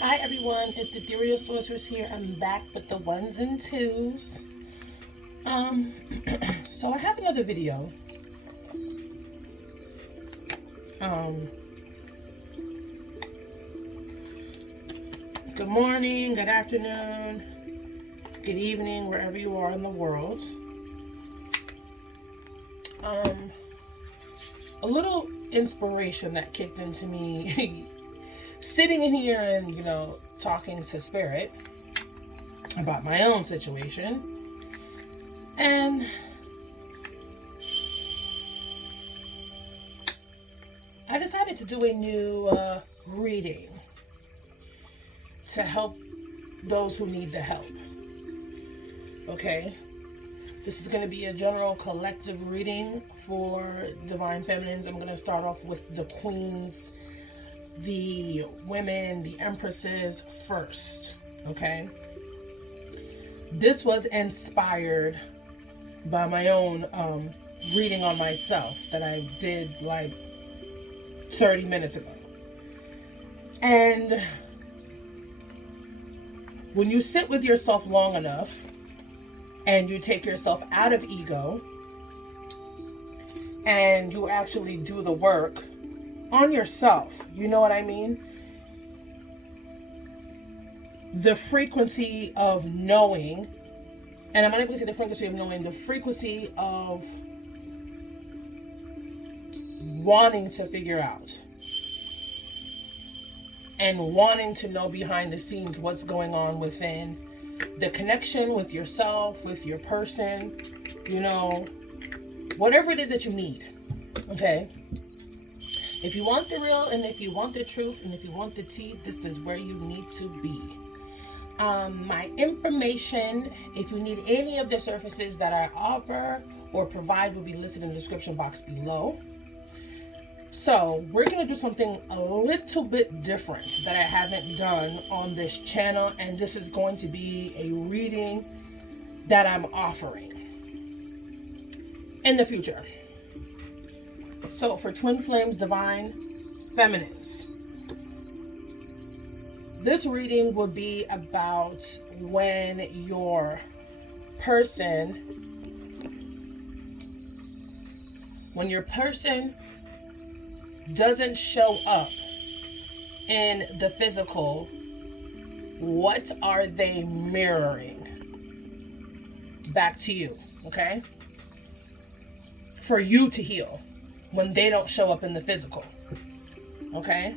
Hi everyone, it's the Ethereal Sorceress here. I'm back with the ones and twos. Um, so I have another video. Um, Good morning, good afternoon, good evening, wherever you are in the world. A little inspiration that kicked into me sitting in here and, talking to Spirit about my own situation. And I decided to do a new reading to help those who need the help. Okay? This is going to be a general collective reading for Divine Feminines. I'm going to start off with the queens, the women, the empresses first. Okay? This was inspired by my own reading on myself that I did like 30 minutes ago. And when you sit with yourself long enough and you take yourself out of ego and you actually do the work on yourself, you know what I mean? The frequency of knowing, and I'm not even going to say the frequency of knowing, the frequency of wanting to figure out and wanting to know behind the scenes what's going on within the connection with yourself, with your person, whatever it is that you need. Okay? If you want the real, and if you want the truth, and if you want the tea, this is where you need to be. My information, if you need any of the services that I offer or provide, will be listed in the description box below. So we're going to do something a little bit different that I haven't done on this channel, and this is going to be a reading that I'm offering in the future. So for Twin Flames Divine Feminines, this reading will be about when your person doesn't show up in the physical, what are they mirroring back to you, okay? For you to heal when they don't show up in the physical, okay?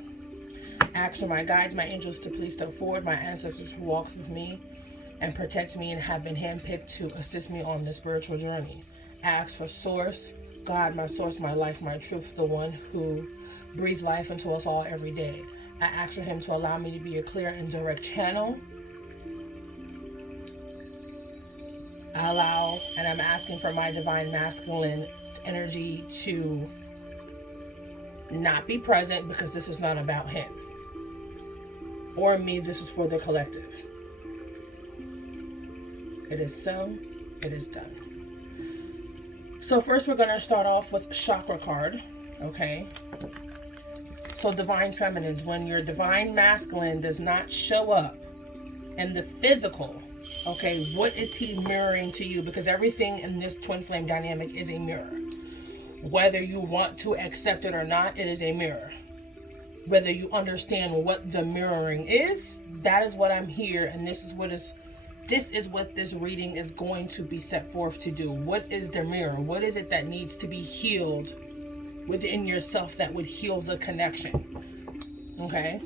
Ask for my guides, my angels to please step forward, my ancestors who walk with me and protect me and have been handpicked to assist me on this spiritual journey. Ask for Source, God, my source, my life, my truth, the one who breathes life into us all every day. I ask for him to allow me to be a clear and direct channel. I'm asking for my divine masculine energy to not be present, because this is not about him or me. This is for the collective. It is so, it is done. So first we're going to start off with chakra card, okay? So Divine Feminines, when your divine masculine does not show up in the physical, okay, what is he mirroring to you? Because everything in this twin flame dynamic is a mirror. Whether you want to accept it or not, it is a mirror. Whether you understand what the mirroring is, that is what I'm here, and this is what this reading is going to be set forth to do. What is the mirror? What is it that needs to be healed within yourself that would heal the connection? Okay?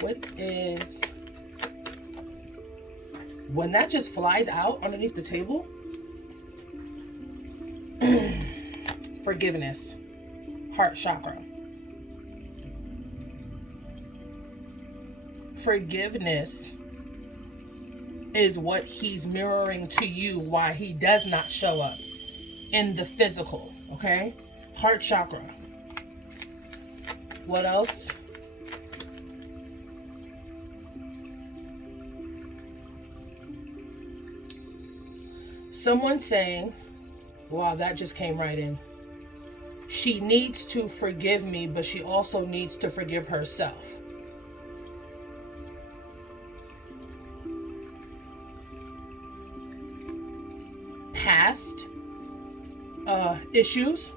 What is... When that just flies out underneath the table? Forgiveness. Heart chakra. Forgiveness is what he's mirroring to you why he does not show up in the physical, okay? Heart chakra. What else? Someone saying, wow, that just came right in. She needs to forgive me, but she also needs to forgive herself. Past issues.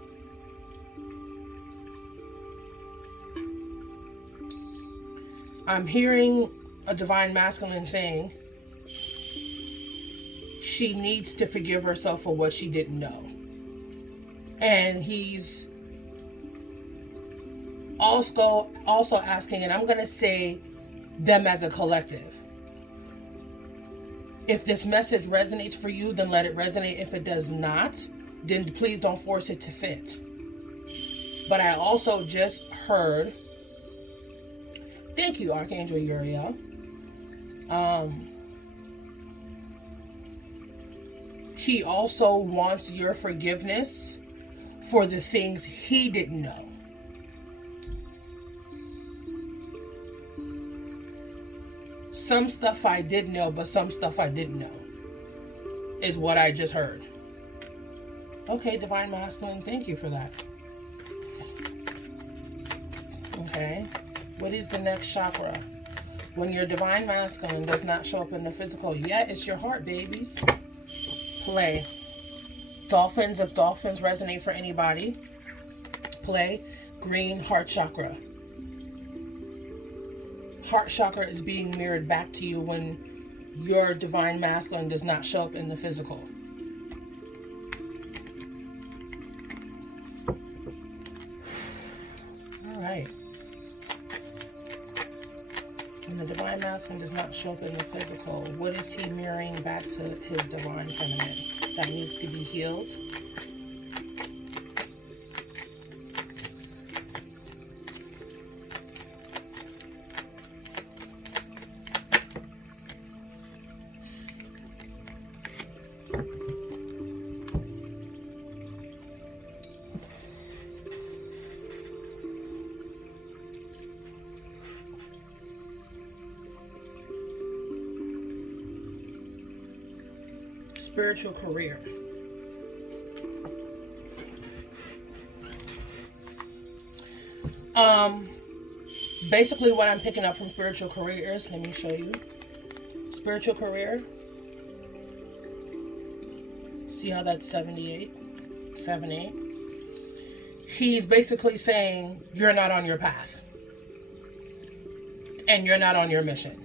I'm hearing a divine masculine saying she needs to forgive herself for what she didn't know. And he's also asking, and I'm going to say them as a collective. If this message resonates for you, then let it resonate. If it does not, then please don't force it to fit. But I also just heard, thank you, Archangel Uriel. He also wants your forgiveness for the things he didn't know. Some stuff I did know, but some stuff I didn't know, is what I just heard. Okay, Divine Masculine, thank you for that. Okay, what is the next chakra? When your Divine Masculine does not show up in the physical, yet it's your heart, babies. Play. Dolphins, if dolphins resonate for anybody, play green heart chakra. Heart chakra is being mirrored back to you when your Divine Masculine does not show up in the physical. All right. When the Divine Masculine does not show up in the physical, what is he mirroring back to his Divine Feminine that needs to be healed? Spiritual career. Basically what I'm picking up from spiritual career is, let me show you. Spiritual career. See how that's 78? 78. He's basically saying you're not on your path. And you're not on your mission.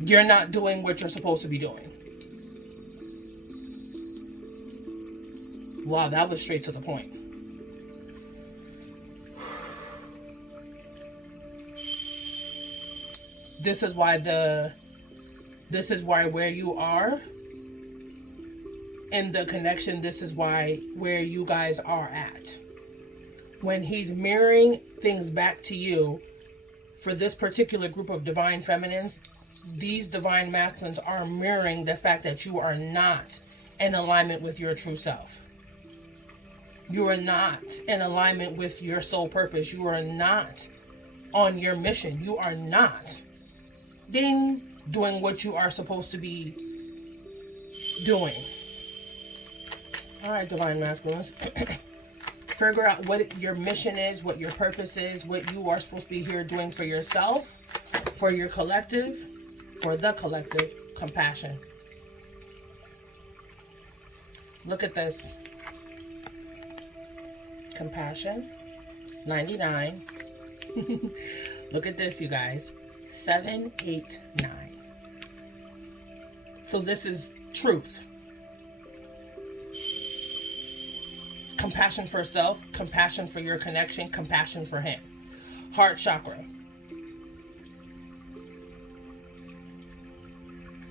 You're not doing what you're supposed to be doing. Wow, that was straight to the point. This is why where you are in the connection, this is why where you guys are at. When he's mirroring things back to you, for this particular group of Divine Feminines, these Divine Masculines are mirroring the fact that you are not in alignment with your true self. You are not in alignment with your soul purpose. You are not on your mission. You are not doing what you are supposed to be doing. All right, Divine Masculines. Figure out what your mission is, what your purpose is, what you are supposed to be here doing for yourself, for your collective, for the collective. Compassion. Look at this. Compassion. 99. Look at this, you guys. 7, 8, 9. So this is truth. Compassion for self, compassion for your connection, compassion for him. Heart chakra.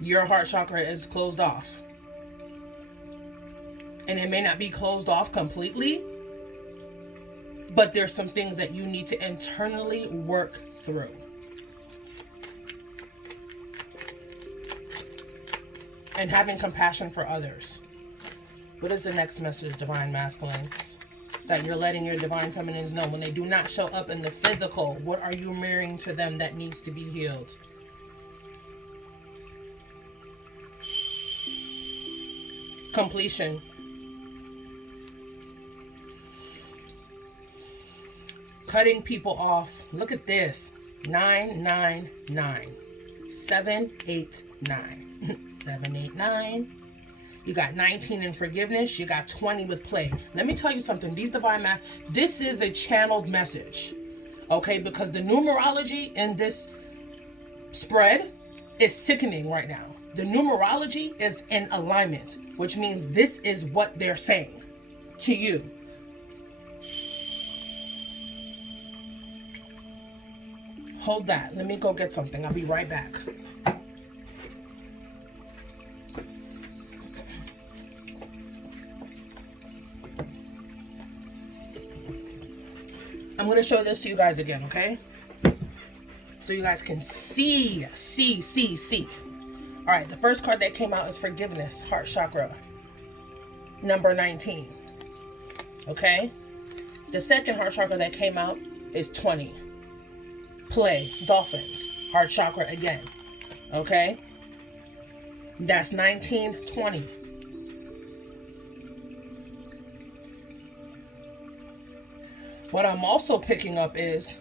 Your heart chakra is closed off. And it may not be closed off completely, but there's some things that you need to internally work through. And having compassion for others. What is the next message, Divine Masculines? That you're letting your Divine Feminines know when they do not show up in the physical. What are you mirroring to them that needs to be healed? Completion. cutting people off. Look at this. 999. 789. 789. You got 19 in forgiveness. You got 20 with play. Let me tell you something. These divine math, this is a channeled message. Okay? Because the numerology in this spread is sickening right now. The numerology is in alignment, which means this is what they're saying to you. Hold that. Let me go get something. I'll be right back. I'm going to show this to you guys again, okay? So you guys can see. All right, the first card that came out is forgiveness, heart chakra, number 19. Okay? The second heart chakra that came out is 20. Play, dolphins, heart chakra again. Okay? That's 19, 20. What I'm also picking up is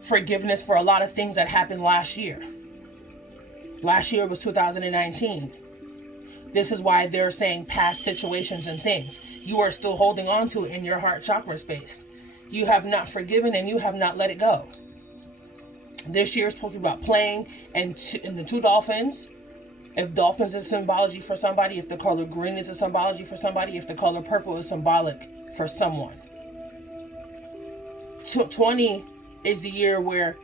forgiveness for a lot of things that happened last year. Last year was 2019. This is why they're saying past situations and things. You are still holding on to it in your heart chakra space. You have not forgiven and you have not let it go. This year is supposed to be about playing and the two dolphins. If dolphins is symbology for somebody, if the color green is a symbology for somebody, if the color purple is symbolic for someone. 20 is the year where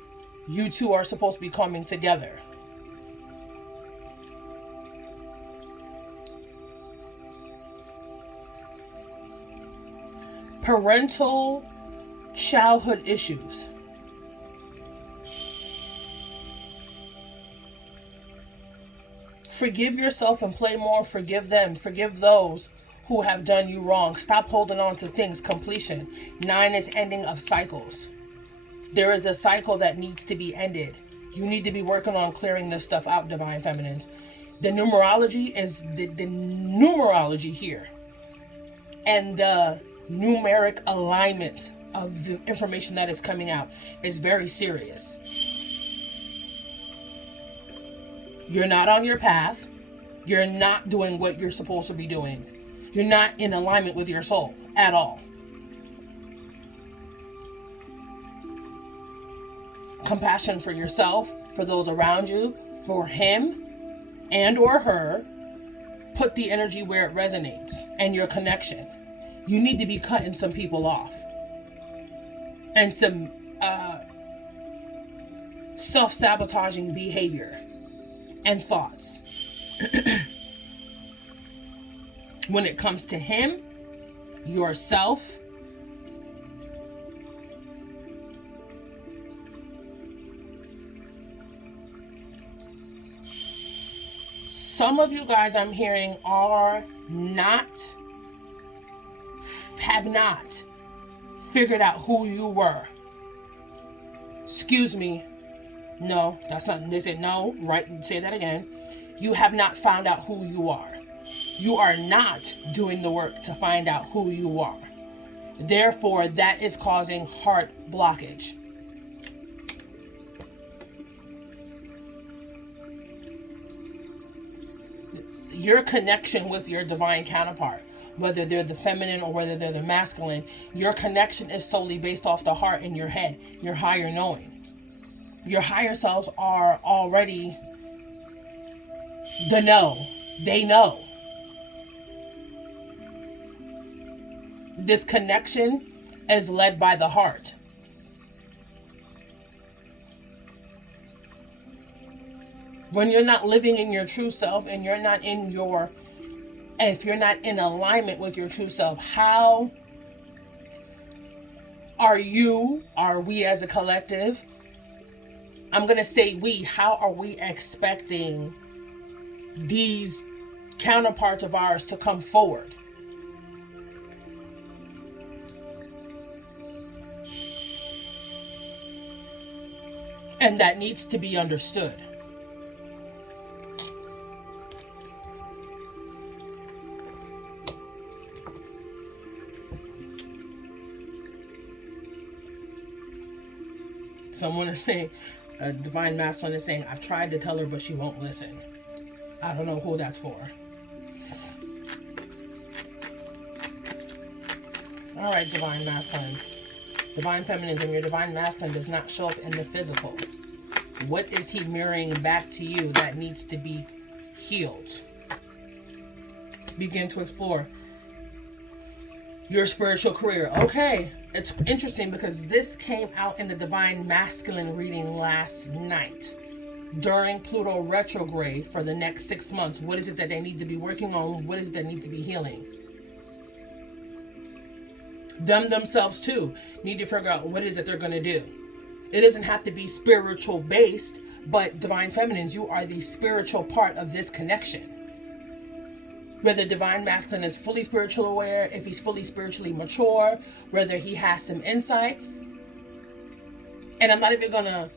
you two are supposed to be coming together. Parental childhood issues. Forgive yourself and play more. Forgive them. Forgive those who have done you wrong. Stop holding on to things. Completion. 9 is ending of cycles. There is a cycle that needs to be ended. You need to be working on clearing this stuff out, divine feminines. The numerology is the numerology here. And the numeric alignment of the information that is coming out is very serious. You're not on your path. You're not doing what you're supposed to be doing. You're not in alignment with your soul at all. Compassion for yourself, for those around you, for him and or her. Put the energy where it resonates and your connection. You need to be cutting some people off. And some self-sabotaging behavior and thoughts. When it comes to him, yourself, some of you guys I'm hearing have not figured out who you were. Excuse me. No, that's not, they said no, right? Say that again. You have not found out who you are. You are not doing the work to find out who you are. Therefore, that is causing heart blockage. Your connection with your divine counterpart, whether they're the feminine or whether they're the masculine, your connection is solely based off the heart in your head, your higher knowing. Your higher selves are already the know. They know. This connection is led by the heart. When you're not living in your true self and you're not in your, if you're not in alignment with your true self, how are we as a collective, I'm going to say we, how are we expecting these counterparts of ours to come forward? And that needs to be understood. Someone is saying, a divine masculine is saying, I've tried to tell her, but she won't listen. I don't know who that's for. All right, divine masculines. Divine feminines, and your divine masculine does not show up in the physical. What is he mirroring back to you that needs to be healed? Begin to explore your spiritual career. Okay, it's interesting because this came out in the divine masculine reading last night during Pluto retrograde for the next 6 months. What is it that they need to be working on? What is it that need to be healing? Themselves too need to figure out what it is that they're going to do. It doesn't have to be spiritual based, but divine feminines, you are the spiritual part of this connection. Whether divine masculine is fully spiritual aware, if he's fully spiritually mature, whether he has some insight. And I'm not even going to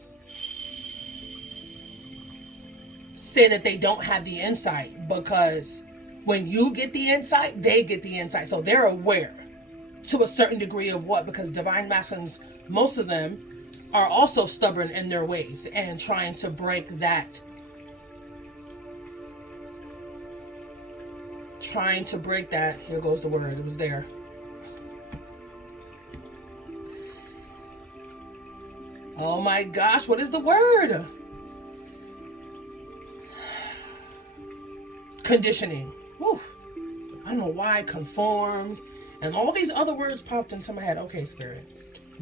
say that they don't have the insight, because when you get the insight, they get the insight. So they're aware to a certain degree of what, because divine masculines, most of them are also stubborn in their ways and trying to break that. Here goes the word. It was there. Oh my gosh, what is the word? Conditioning. Whew. I don't know why. Conformed. And all these other words popped into my head. Okay, Spirit.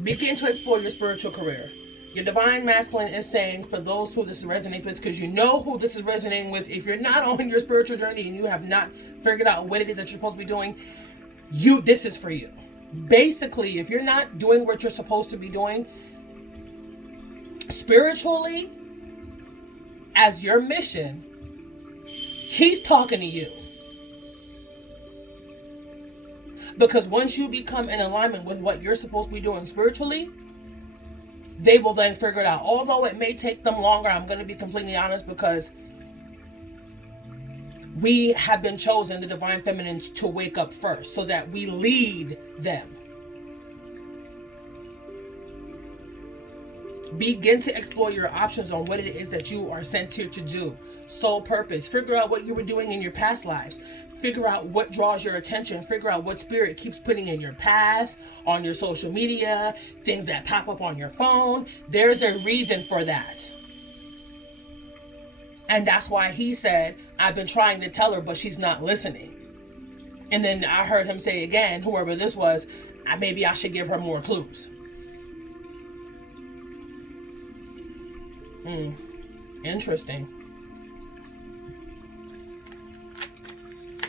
Begin to explore your spiritual career. Your divine masculine is saying, for those who this resonates with, because you know who this is resonating with, if you're not on your spiritual journey and you have not figured out what it is that you're supposed to be doing, this is for you. Basically, if you're not doing what you're supposed to be doing spiritually as your mission, he's talking to you. Because once you become in alignment with what you're supposed to be doing spiritually, they will then figure it out. Although it may take them longer, I'm going to be completely honest, because we have been chosen, the divine feminines, to wake up first so that we lead them. Begin to explore your options on what it is that you are sent here to do. Soul purpose. Figure out what you were doing in your past lives. Figure out what draws your attention. Figure out what spirit keeps putting in your path, on your social media, things that pop up on your phone. There's a reason for that. And that's why he said, I've been trying to tell her, but she's not listening. And then I heard him say again, whoever this was, maybe I should give her more clues. Interesting.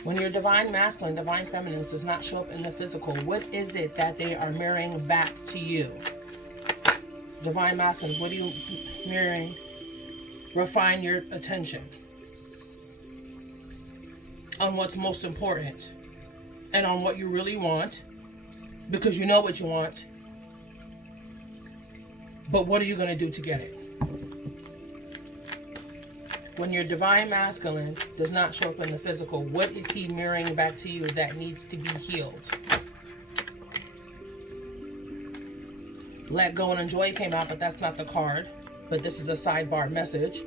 When your divine masculine, divine feminines does not show up in the physical, what is it that they are mirroring back to you? Divine masculines, what are you mirroring? Refine your attention on what's most important and on what you really want, because you know what you want. But what are you going to do to get it? When your divine masculine does not show up in the physical, what is he mirroring back to you that needs to be healed? Let go and enjoy came out, but that's not the card. But this is a sidebar message.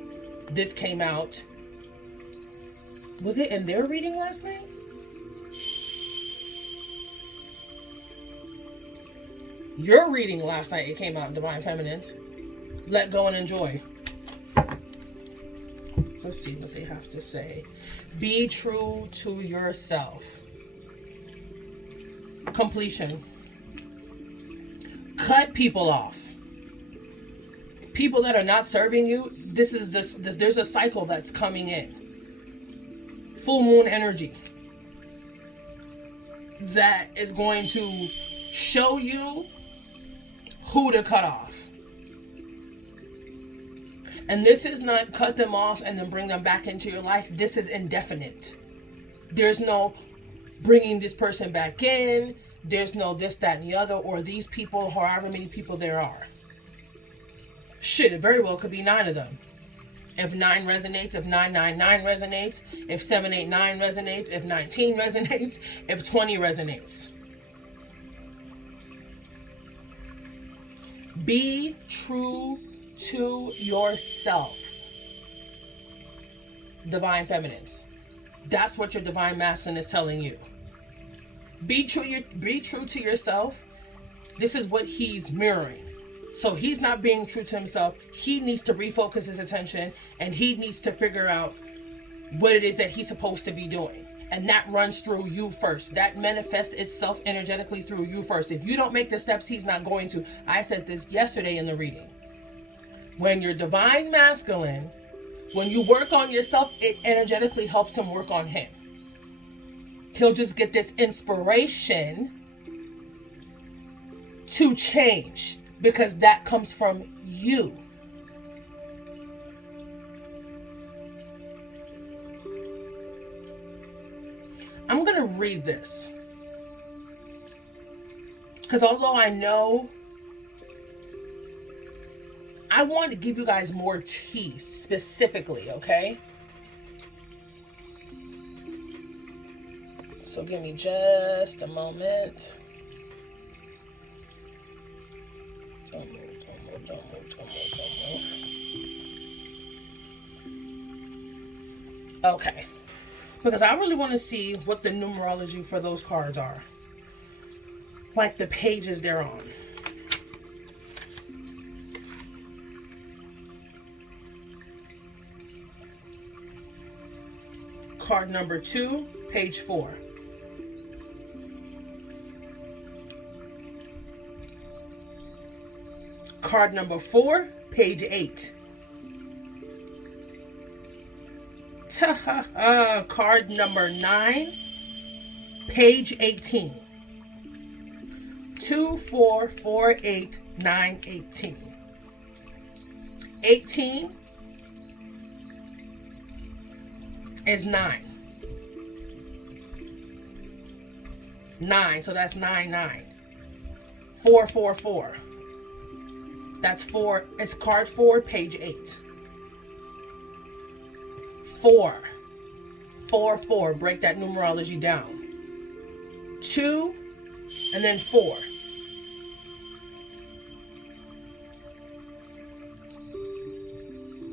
This came out. Was it in their reading last night? Your reading last night, it came out, Divine Feminines. Let go and enjoy. Let's see what they have to say. Be true to yourself. Completion. Cut people off. People that are not serving you, there's a cycle that's coming in. Full moon energy that is going to show you who to cut off. And this is not cut them off and then bring them back into your life. This is indefinite. There's no bringing this person back in. There's no this, that, and the other, or these people, however many people there are. Shit, it very well could be 9 of them. If 9 resonates, if 999 resonates, if 789 resonates, if 19 resonates, if 20 resonates. Be true to yourself. Divine feminines. That's what your divine masculine is telling you. Be true to yourself. This is what he's mirroring. So he's not being true to himself. He needs to refocus his attention, and he needs to figure out what it is that he's supposed to be doing. And that runs through you first. That manifests itself energetically through you first. If you don't make the steps, he's not going to. I said this yesterday in the reading. When you're divine masculine, when you work on yourself, it energetically helps him work on him. He'll just get this inspiration to change because that comes from you. I'm going to read this because although I know, I want to give you guys more tea specifically, okay? So give me just a moment. Don't move. Okay. Because I really want to see what the numerology for those cards are. Like the pages they're on. Card number 2, page 4. Card number 4, page 8. Card number 9, page 18. 2, 4, 4, 8, 9, 18. 18 is 9. 9, so that's 9, 9. 4, 4, 4. That's 4. It's card 4, page 8. 4. 4, 4. Break that numerology down. 2, and then 4.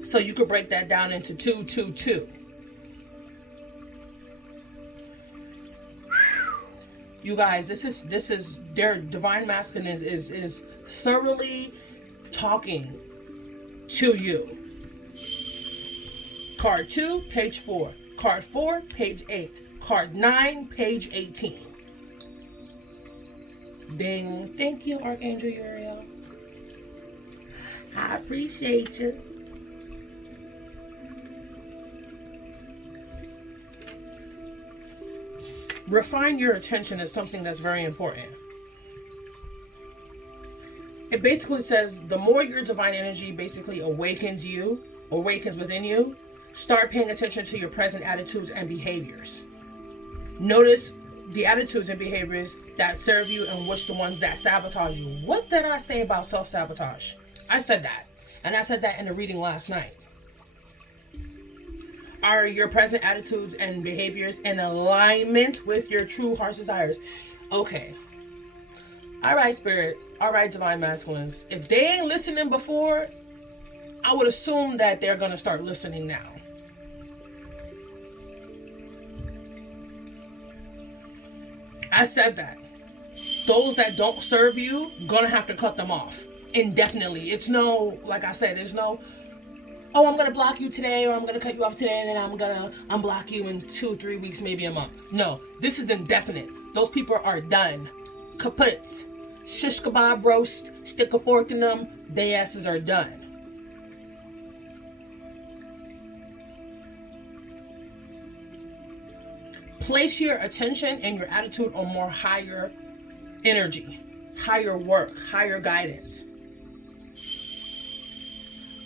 So you could break that down into 2, 2, 2. You guys, this is their divine masculine is thoroughly talking to you. Card 2, page 4. Card 4, page 8. Card 9, page 18. Ding. Thank you, Archangel Uriel. I appreciate you. Refine your attention is something that's very important. It basically says the more your divine energy basically awakens within you, start paying attention to your present attitudes and behaviors. Notice the attitudes and behaviors that serve you and which the ones that sabotage you. What did I say about self-sabotage? I said that. And I said that in the reading last night. Are your present attitudes and behaviors in alignment with your true heart's desires? Okay. All right, Spirit. All right, Divine Masculines. If they ain't listening before, I would assume that they're going to start listening now. I said that. Those that don't serve you, gonna have to cut them off indefinitely. It's no, like I said, there's no, oh, I'm gonna block you today, or I'm gonna cut you off today, and then I'm gonna unblock you in 2 or 3 weeks, maybe a month. No, this is indefinite. Those people are done. Kaput. Shish kebab roast, stick a fork in them, they asses are done. Place your attention and your attitude on more higher energy, higher work, higher guidance.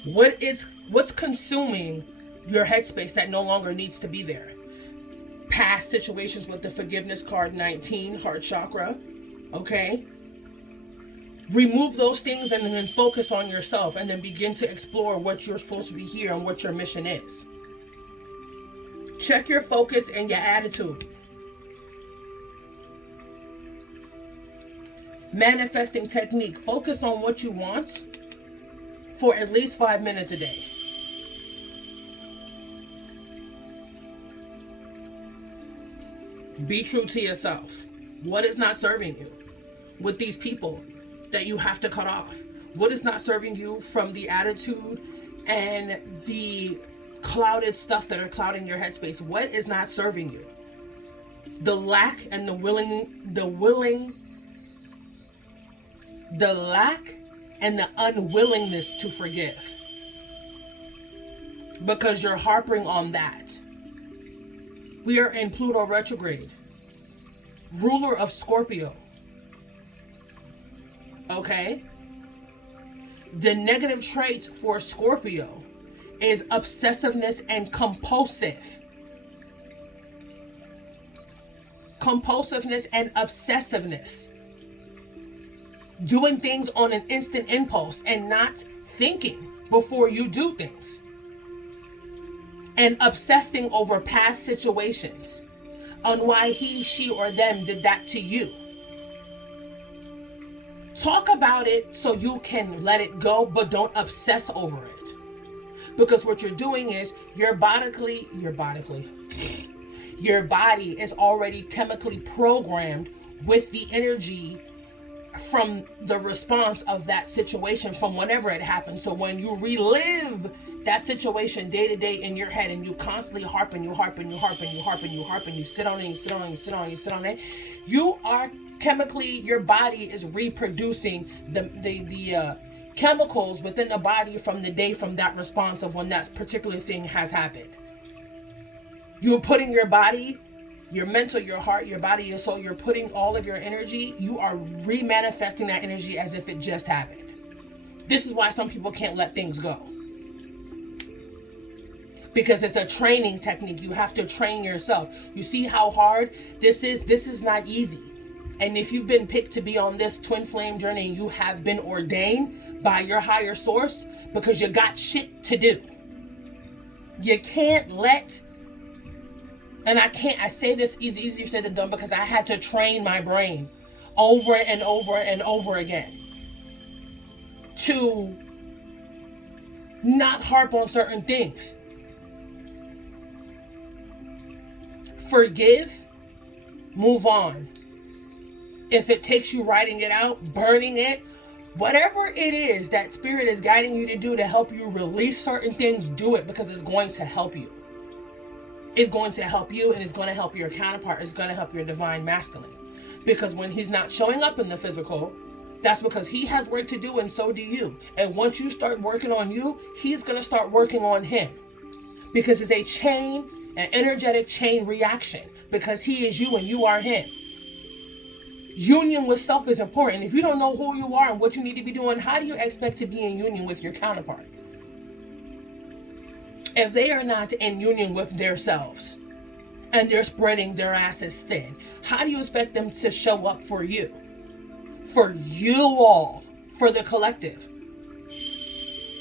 What's consuming your headspace that no longer needs to be there? Past situations with the forgiveness card 19, heart chakra. Okay? Remove those things and then focus on yourself, and then begin to explore what you're supposed to be here and what your mission is. Check your focus and your attitude. manifesting technique. Focus on what you want for at least 5 minutes a day. Be true to yourself. What is not serving you with these people that you have to cut off? What is not serving you from the attitude and the clouded stuff that are clouding your headspace? What is not serving you? The lack and the lack and the unwillingness to forgive, because you're harping on that. We are in Pluto retrograde, ruler of Scorpio. Okay? The negative traits for Scorpio is obsessiveness and compulsiveness and obsessiveness. Doing things on an instant impulse and not thinking before you do things. And obsessing over past situations on why he, she, or them did that to you. Talk about it so you can let it go, but don't obsess over it. Because what you're doing is your body is already chemically programmed with the energy from the response of that situation from whenever it happened. So when you relive that situation day to day in your head, and you constantly you sit on it, you are chemically, your body is reproducing the chemicals within the body from the day from that response of when that particular thing has happened. You're putting your body, your mental, your heart, your body, your soul, you're putting all of your energy, you are remanifesting that energy as if it just happened. This is why some people can't let things go. Because it's a training technique. You have to train yourself. You see how hard this is? This is not easy. And if you've been picked to be on this twin flame journey, and you have been ordained by your higher source, because you got shit to do. You can't let, and I say this is easier said than done, because I had to train my brain over and over and over again to not harp on certain things. Forgive, move on. If it takes you writing it out, burning it, whatever it is that spirit is guiding you to do to help you release certain things, do it, because it's going to help you. It's going to help you, and it's going to help your counterpart. It's going to help your divine masculine. Because when he's not showing up in the physical, that's because he has work to do, and so do you. And once you start working on you, he's going to start working on him. Because it's a chain, an energetic chain reaction, because he is you and you are him. Union with self is important. If you don't know who you are and what you need to be doing, how do you expect to be in union with your counterpart? If they are not in union with themselves and they're spreading their asses thin, how do you expect them to show up for you? For you all, for the collective,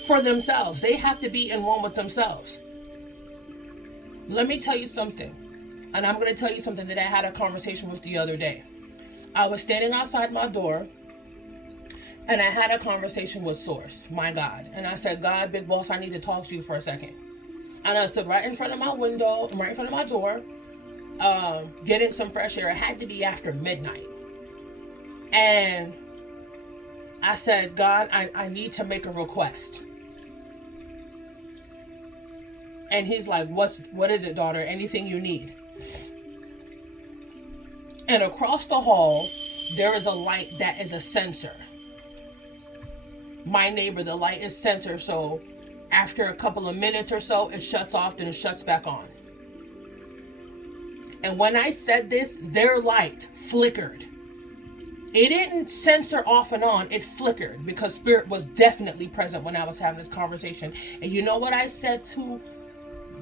for themselves. They have to be in one with themselves. Let me tell you something, and I'm going to tell you something that I had a conversation with the other day. I was standing outside my door, and I had a conversation with Source, my God. And I said, God, Big Boss, I need to talk to you for a second. And I stood right in front of my window, right in front of my door, getting some fresh air. It had to be after midnight. And I said, God, I need to make a request. And he's like, what is it, daughter? Anything you need? And across the hall, there is a light that is a sensor. My neighbor, the light is sensor, so after a couple of minutes or so, it shuts off, then it shuts back on. And when I said this, their light flickered. It didn't censor off and on, it flickered, because spirit was definitely present when I was having this conversation. And you know what I said to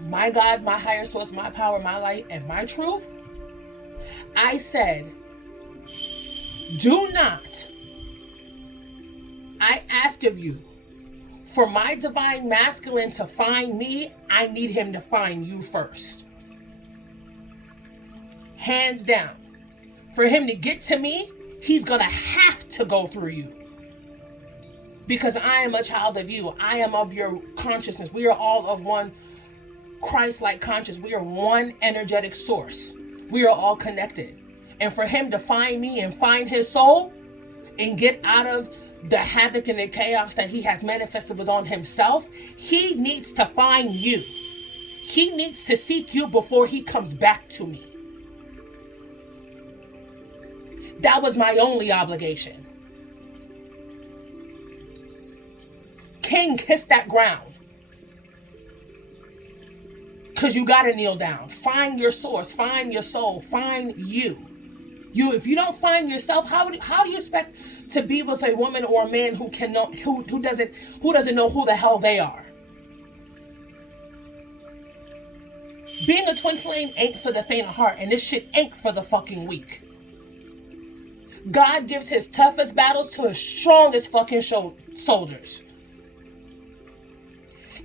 my God, my higher source, my power, my light, and my truth? I said, do not, I ask of you, for my divine masculine to find me, I need him to find you first. Hands down. For him to get to me, He's going to have to go through you. Because I am a child of you. I am of your consciousness. We are all of one Christ-like conscious. We are one energetic source. We are all connected. And for him to find me and find his soul and get out of the havoc and the chaos that he has manifested within himself, he needs to find you. He needs to seek you before he comes back to me. That was my only obligation. King, kiss that ground. Because you got to kneel down. Find your source. Find your soul. Find you. If you don't find yourself, how do you expect to be with a woman or a man who doesn't know who the hell they are? Being a twin flame ain't for the faint of heart, and this shit ain't for the fucking weak. God gives his toughest battles to his strongest fucking soldiers.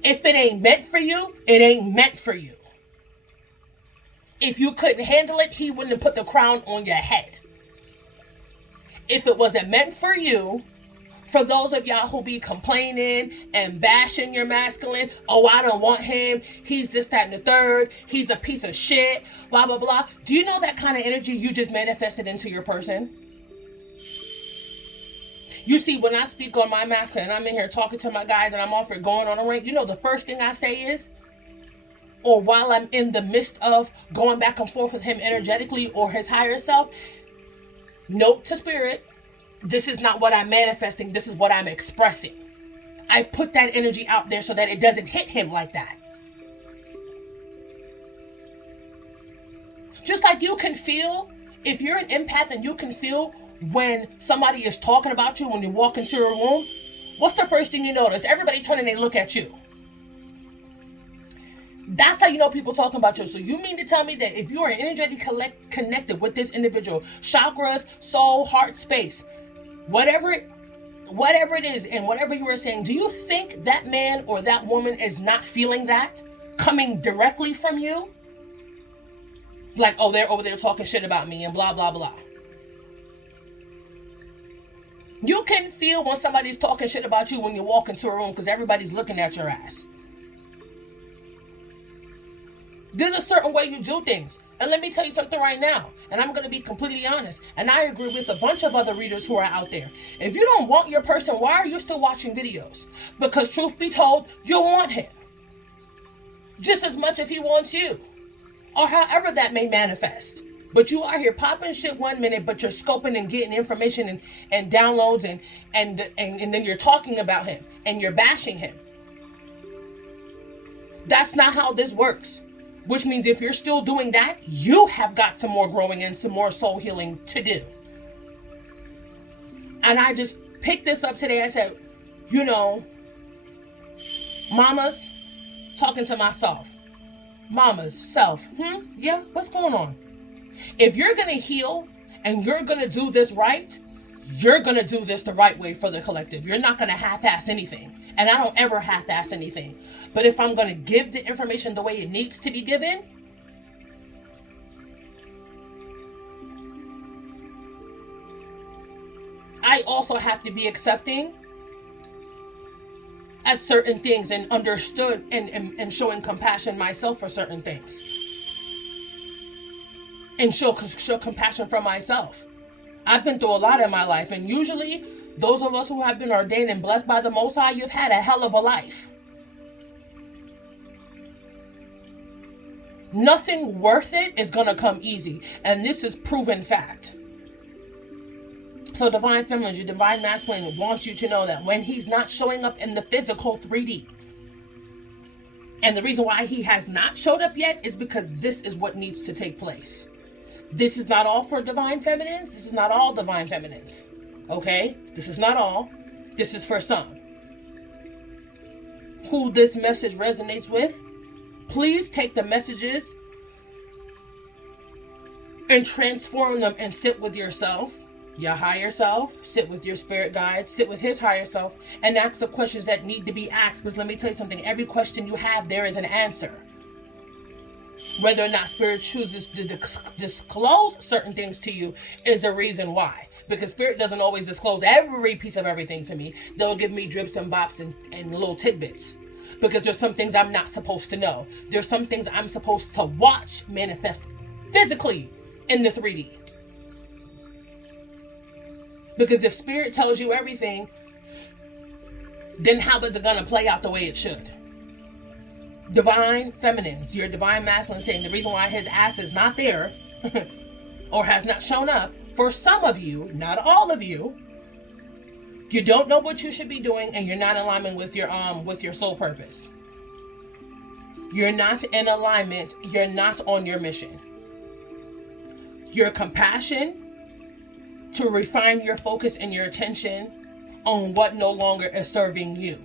If it ain't meant for you, it ain't meant for you. If you couldn't handle it, he wouldn't have put the crown on your head. If it wasn't meant for you, for those of y'all who be complaining and bashing your masculine, oh, I don't want him, he's this, that, and the third, he's a piece of shit, blah, blah, blah. Do you know that kind of energy you just manifested into your person? You see, when I speak on my masculine, and I'm in here talking to my guys and I'm off here going on a rant, you know the first thing I say is, or while I'm in the midst of going back and forth with him energetically or his higher self, note to spirit, this is not what I'm manifesting, this is what I'm expressing. I put that energy out there so that it doesn't hit him like that. Just like you can feel, if you're an empath and you can feel when somebody is talking about you when you walk into a room, what's the first thing you notice? Everybody turn and they look at you. That's how you know people talking about you. So you mean to tell me that if you are energetically connected with this individual, chakras, soul, heart, space, whatever it is and whatever you were saying, do you think that man or that woman is not feeling that coming directly from you? Like, oh, they're over there talking shit about me and blah, blah, blah. You can feel when somebody's talking shit about you when you walk into a room because everybody's looking at your ass. There's a certain way you do things. And let me tell you something right now. And I'm going to be completely honest. And I agree with a bunch of other readers who are out there. If you don't want your person, why are you still watching videos? Because truth be told, you want him. Just as much if he wants you. Or however that may manifest. But you are here popping shit 1 minute, but you're scoping and getting information and downloads and then you're talking about him and you're bashing him. That's not how this works. Which means if you're still doing that, you have got some more growing and some more soul healing to do. And I just picked this up today. I said, you know, mamas, talking to myself. Mama's self. Yeah, what's going on? If you're going to heal and you're going to do this right, you're going to do this the right way for the collective. You're not going to half-ass anything. And I don't ever half-ass anything. But if I'm going to give the information the way it needs to be given, I also have to be accepting at certain things and understood and showing compassion myself for certain things. And show compassion for myself. I've been through a lot in my life, and usually those of us who have been ordained and blessed by the Most High, you've had a hell of a life. Nothing worth it is going to come easy, and this is proven fact. So Divine Feminine, your Divine Masculine wants you to know that when he's not showing up in the physical 3D, and the reason why he has not showed up yet is because this is what needs to take place. This is not all for Divine Feminines. This is not all Divine Feminines. Okay? This is not all. This is for some. Who this message resonates with, please take the messages and transform them and sit with yourself, your higher self, sit with your spirit guide, sit with his higher self, and ask the questions that need to be asked. Because let me tell you something, every question you have, there is an answer. Whether or not spirit chooses to disclose certain things to you is a reason why. because Spirit doesn't always disclose every piece of everything to me. They'll give me drips and bops and little tidbits, because there's some things I'm not supposed to know. There's some things I'm supposed to watch manifest physically in the 3D. Because if Spirit tells you everything, then how is it going to play out the way it should? Divine feminines, your divine masculine saying the reason why his ass is not there or has not shown up for some of you, not all of you, you don't know what you should be doing, and you're not in alignment with your soul purpose. You're not in alignment. You're not on your mission. Your compassion to refine your focus and your attention on what no longer is serving you.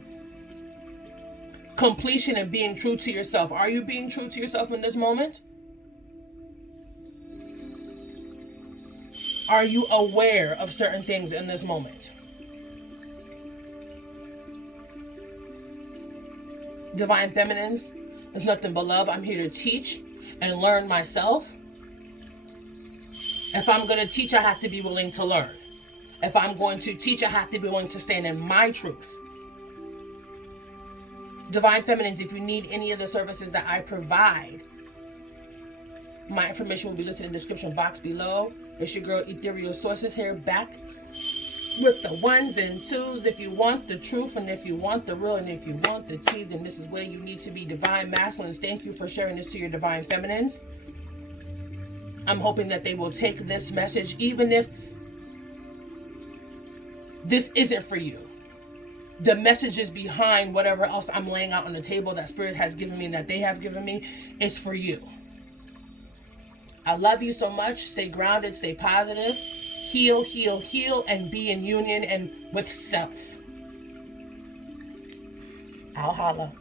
Completion and being true to yourself. Are you being true to yourself in this moment? Are you aware of certain things in this moment? Divine feminines is nothing but love. I'm here to teach and learn myself. If I'm going to teach, I have to be willing to learn. If I'm going to teach, I have to be willing to stand in my truth. Divine feminines, if you need any of the services that I provide, my information will be listed in the description box below. It's your girl Ethereal Sources here, back with the ones and twos. If you want the truth, and if you want the real, and if you want the tea, then this is where you need to be. Divine masculines, thank you for sharing this to your divine feminines. I'm hoping that they will take this message, even if this isn't for you. The messages behind whatever else I'm laying out on the table that Spirit has given me and that they have given me is for you. I love you so much. Stay grounded, stay positive, heal, heal, heal, and be in union and with self. I'll holla.